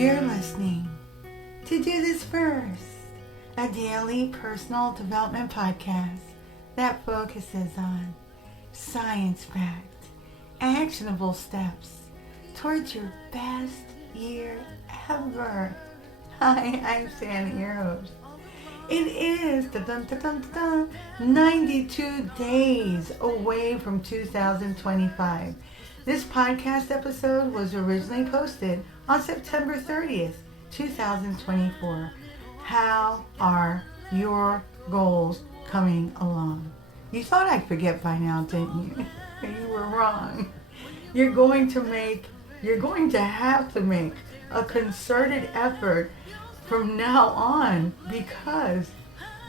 You're listening to Do This First, a daily personal development podcast that focuses on science-backed, actionable steps towards your best year ever. Hi, I'm Sandy, your host. It is 92 days away from 2025. This podcast episode was originally posted on September 30th, 2024. How are your goals coming along? You thought I'd forget by now, didn't you? You were wrong. You're going to have to make a concerted effort from now on, because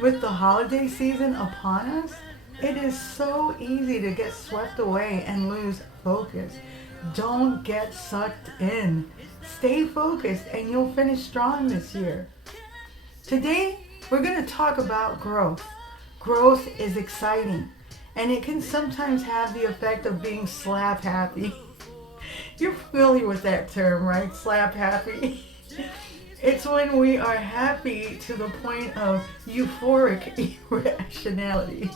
with the holiday season upon us, it is so easy to get swept away and lose focus. Don't get sucked in. Stay focused and you'll finish strong this year. Today, we're going to talk about growth. Growth is exciting, and it can sometimes have the effect of being slap happy. You're familiar with that term, right? Slap happy. It's when we are happy to the point of euphoric irrationality,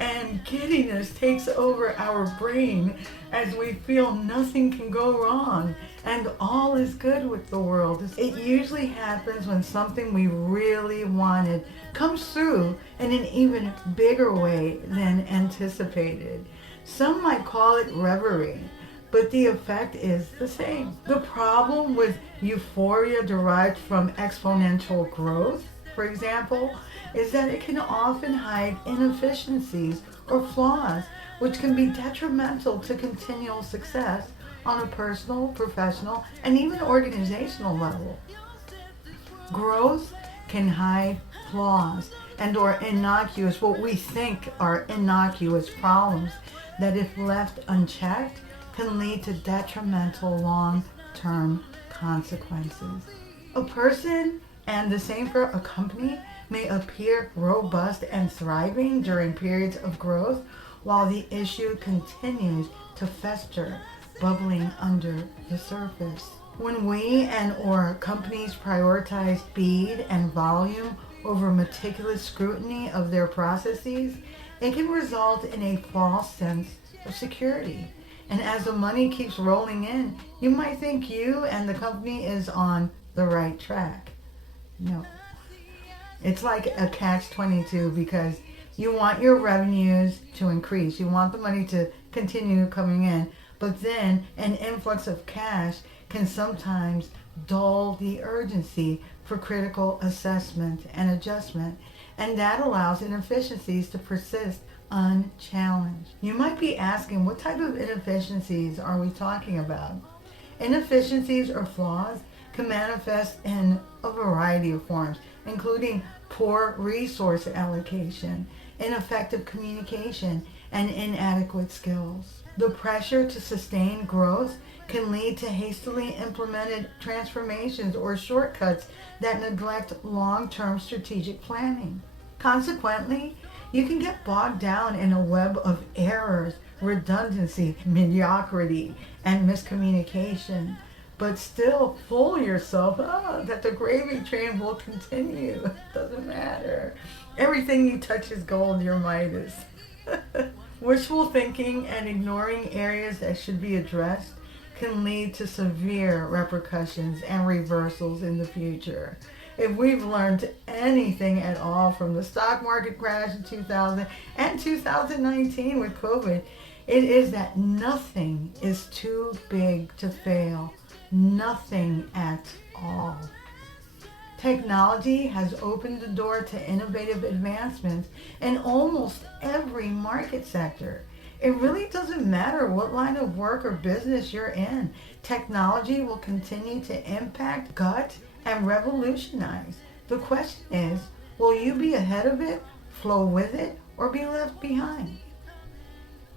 and giddiness takes over our brain as we feel nothing can go wrong and all is good with the world. It usually happens when something we really wanted comes through in an even bigger way than anticipated. Some might call it reverie, but the effect is the same. The problem with euphoria derived from exponential growth, for example, is that it can often hide inefficiencies or flaws, which can be detrimental to continual success on a personal, professional, and even organizational level. Growth can hide flaws and or innocuous, what we think are innocuous problems that, if left unchecked, can lead to detrimental long-term consequences. A person, and the same for a company, may appear robust and thriving during periods of growth, while the issue continues to fester, bubbling under the surface. When we and or companies prioritize speed and volume over meticulous scrutiny of their processes, it can result in a false sense of security. And as the money keeps rolling in, you might think you and the company is on the right track. No. It's like a catch-22, because you want your revenues to increase. You want the money to continue coming in. But then an influx of cash can sometimes dull the urgency for critical assessment and adjustment. And that allows inefficiencies to persist unchallenged. You might be asking, what type of inefficiencies are we talking about? Inefficiencies or flaws can manifest in a variety of forms, including poor resource allocation, ineffective communication, and inadequate skills. The pressure to sustain growth can lead to hastily implemented transformations or shortcuts that neglect long-term strategic planning. Consequently, you can get bogged down in a web of errors, redundancy, mediocrity, and miscommunication, but still fool yourself that the gravy train will continue. Doesn't matter. Everything you touch is gold, your Midas. Wishful thinking and ignoring areas that should be addressed can lead to severe repercussions and reversals in the future. If we've learned anything at all from the stock market crash in 2000 and 2019 with COVID, it is that nothing is too big to fail. Nothing at all. Technology has opened the door to innovative advancements in almost every market sector. It really doesn't matter what line of work or business you're in. Technology will continue to impact, gut, and revolutionize. The question is, will you be ahead of it, flow with it, or be left behind?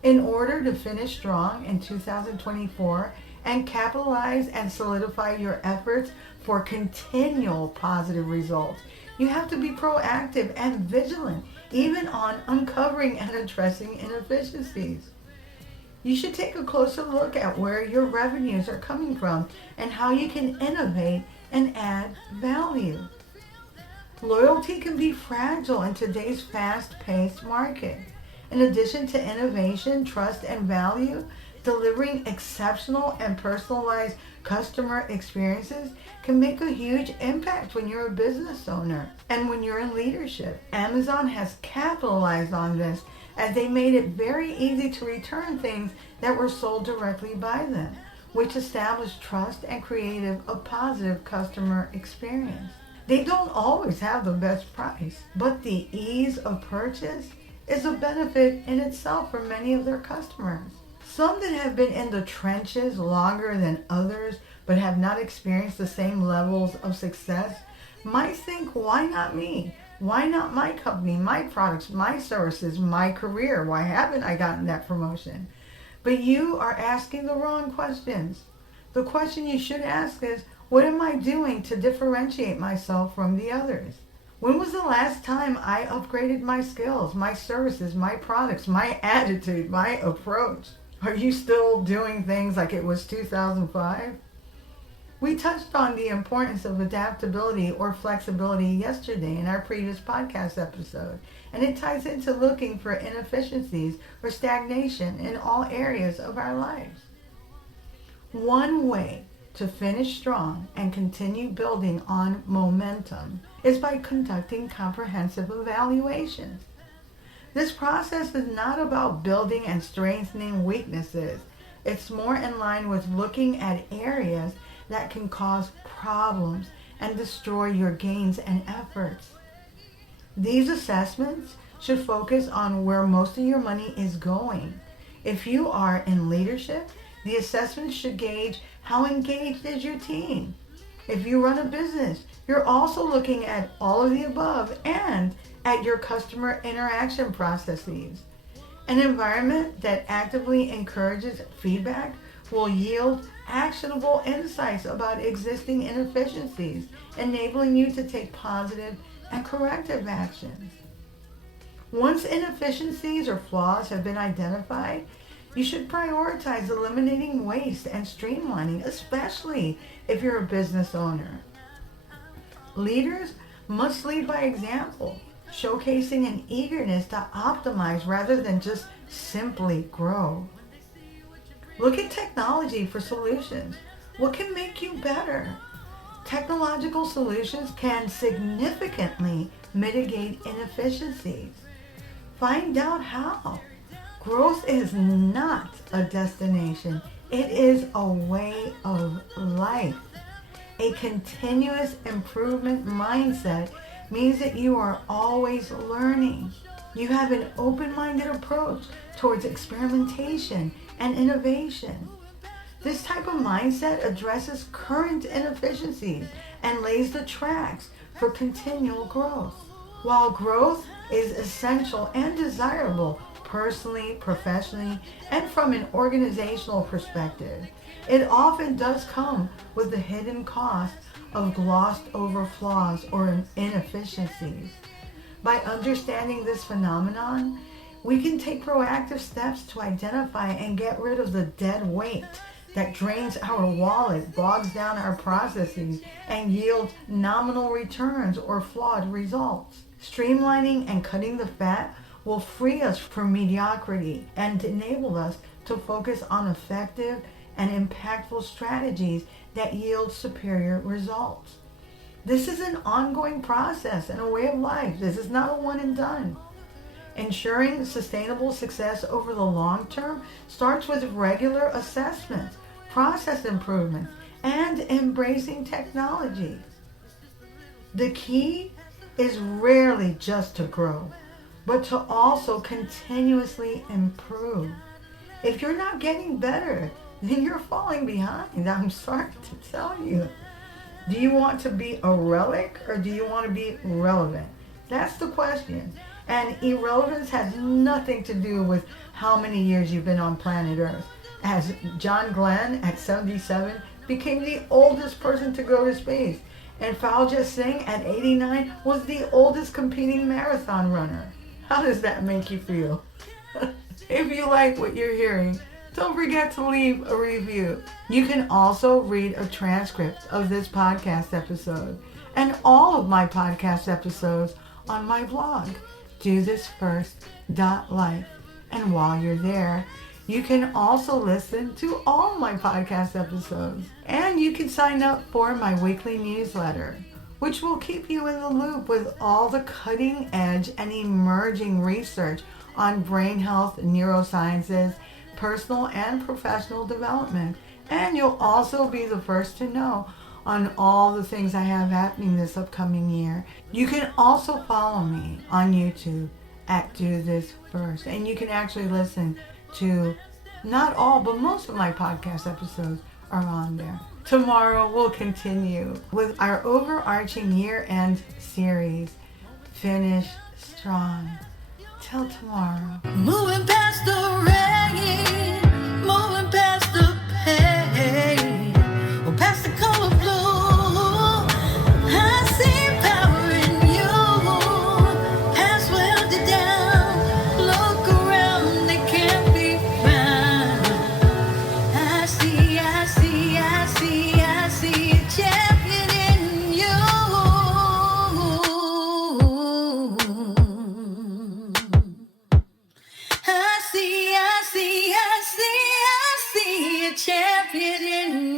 In order to finish strong in 2024 and capitalize and solidify your efforts for continual positive results, you have to be proactive and vigilant, even on uncovering and addressing inefficiencies. You should take a closer look at where your revenues are coming from and how you can innovate and add value. Loyalty can be fragile in today's fast-paced market. In addition to innovation, trust, and value, delivering exceptional and personalized customer experiences can make a huge impact when you're a business owner and when you're in leadership. Amazon has capitalized on this as they made it very easy to return things that were sold directly by them, which established trust and created a positive customer experience. They don't always have the best price, but the ease of purchase is a benefit in itself for many of their customers. Some that have been in the trenches longer than others but have not experienced the same levels of success might think, why not me? Why not my company, my products, my services, my career? Why haven't I gotten that promotion? But you are asking the wrong questions. The question you should ask is, what am I doing to differentiate myself from the others? When was the last time I upgraded my skills, my services, my products, my attitude, my approach? Are you still doing things like it was 2005? We touched on the importance of adaptability or flexibility yesterday in our previous podcast episode, and it ties into looking for inefficiencies or stagnation in all areas of our lives. One way to finish strong and continue building on momentum is by conducting comprehensive evaluations. This process is not about building and strengthening weaknesses. It's more in line with looking at areas that can cause problems and destroy your gains and efforts. These assessments should focus on where most of your money is going. If you are in leadership, the assessment should gauge how engaged is your team. If you run a business, you're also looking at all of the above and at your customer interaction processes. An environment that actively encourages feedback will yield actionable insights about existing inefficiencies, enabling you to take positive and corrective actions. Once inefficiencies or flaws have been identified, you should prioritize eliminating waste and streamlining, especially if you're a business owner. Leaders must lead by example, showcasing an eagerness to optimize rather than just simply grow. Look at technology for solutions. What can make you better? Technological solutions can significantly mitigate inefficiencies. Find out how. Growth is not a destination. It is a way of life. A continuous improvement mindset means that you are always learning. You have an open-minded approach towards experimentation and innovation. This type of mindset addresses current inefficiencies and lays the tracks for continual growth. While growth is essential and desirable personally, professionally, and from an organizational perspective, it often does come with the hidden cost of glossed over flaws or inefficiencies. By understanding this phenomenon, we can take proactive steps to identify and get rid of the dead weight that drains our wallet, bogs down our processes, and yields nominal returns or flawed results. Streamlining and cutting the fat will free us from mediocrity and enable us to focus on effective and impactful strategies that yield superior results. This is an ongoing process and a way of life. This is not a one and done. Ensuring sustainable success over the long term starts with regular assessments, process improvements, and embracing technology. The key is rarely just to grow, but to also continuously improve. If you're not getting better, then you're falling behind. I'm sorry to tell you. Do you want to be a relic or do you want to be relevant? That's the question. And irrelevance has nothing to do with how many years you've been on planet Earth. As John Glenn at 77 became the oldest person to go to space, and Falja Singh at 89 was the oldest competing marathon runner. How does that make you feel? If you like what you're hearing, don't forget to leave a review. You can also read a transcript of this podcast episode and all of my podcast episodes on my blog, dothisfirst.life. And while you're there, you can also listen to all my podcast episodes. And you can sign up for my weekly newsletter, which will keep you in the loop with all the cutting edge and emerging research on brain health, neurosciences, personal and professional development. And you'll also be the first to know on all the things I have happening this upcoming year. You can also follow me on YouTube at Do This First. And you can actually listen to not all, but most of my podcast episodes are on there. Tomorrow we'll continue with our overarching year-end series, Finish Strong. Till tomorrow. Moving past the rain, moving past the pain, or past the color blue. I see power in you. Past welded down. Look around, they can't be found. I see a champion in you. I see a champion in